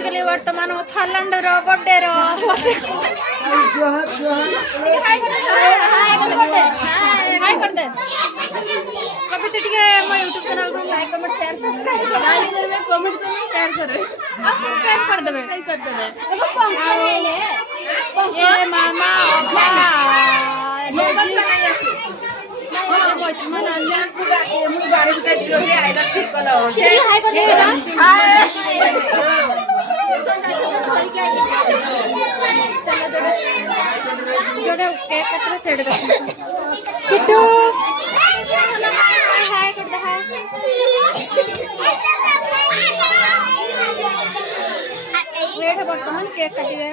पहुँचगली वर्तमान फार्लांड birthday hi कर दे कभी तो ठीक है मैं YouTube चैनल को like comment share subscribe comment share करे सब्सक्राइब कर देबे ये मामा बर्तमान केक काटिए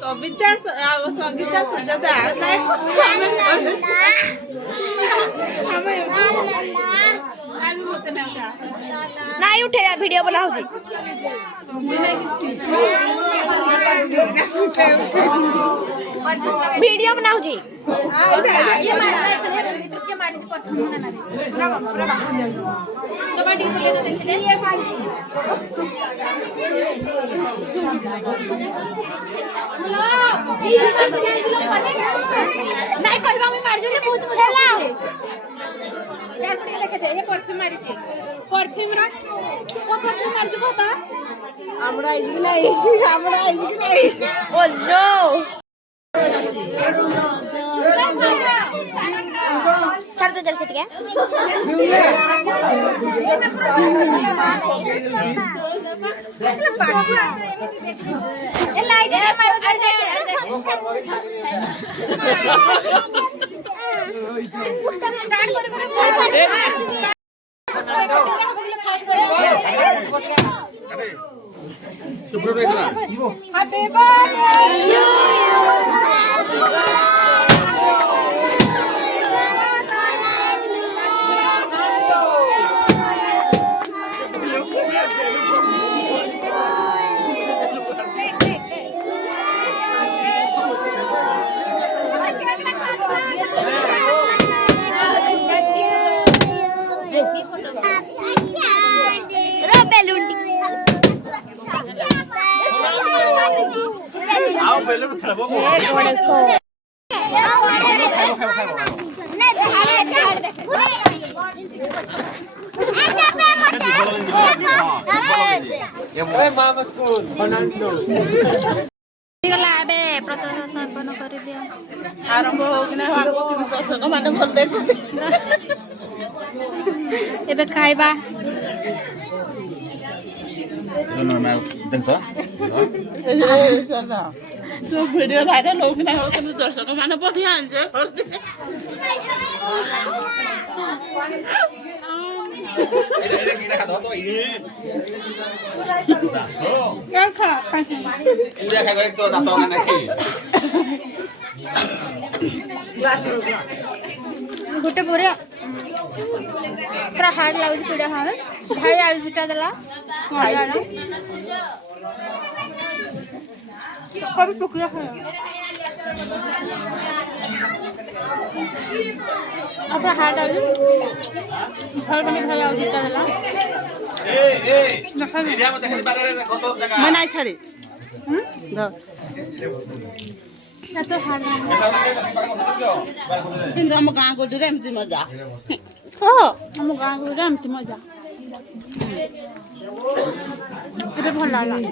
कविता संगीता सुजाता नहीं उठेगा वीडियो बनाओ जी वीडियो बनाओ जी नहीं कहबा मैं मार जो बहुत मजा यार पड़े देखे थे ये परफ्यूम मारी छी परफ्यूम रा को परफ्यूम मार जो कहता हमरा आइज कि नहीं ओ नो छाड़ दो जल्दी से ये लाइट है मार कर दे स्टार्ट करे हैप्पी बर्थडे प्रशासन कर दिया आरंभ हो दर्शक मैंने भल देखो एबे खाइबा तो वीडियो वायरल हो गया हो तो दर्शक मैंने बढ़िया एंजॉय करते क्या खा पूरा खा एक तो दांतों में नहीं गोटे पूरा पूरा हार्ड लाउज पीड़ा है भाई आलू जुटा दला कभी टुकड़ा है अब हार्ड आलू घर बने भाई आलू जुटा दला मैं नहीं छड़ी तो हार्ड কিন্তু ଆମ ଗାଁ ଗୋଡରେ ଏମିତି ମଜା ହଁ ଆମ ଗାଁ ଗୋଡରେ ଏମିତି ମଜା ଏବେ ଭଲ ଲାଗିଲା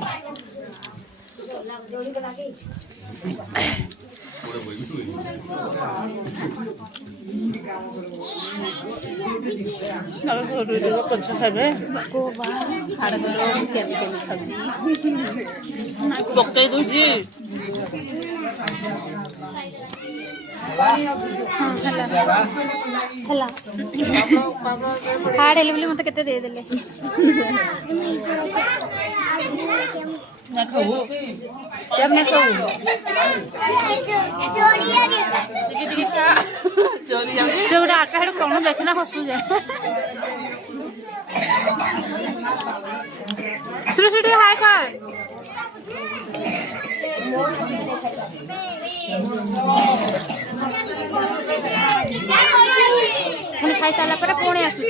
ପକେଇ ଦଉଛି हाँ हला हार्ड हेले बोली मत केते दे देले जब मैं कहूँ जो उड़ा आका है कौन देखना हंसू जाए शुरू शुरू हाय कर खाई सारा पर पुणी आसू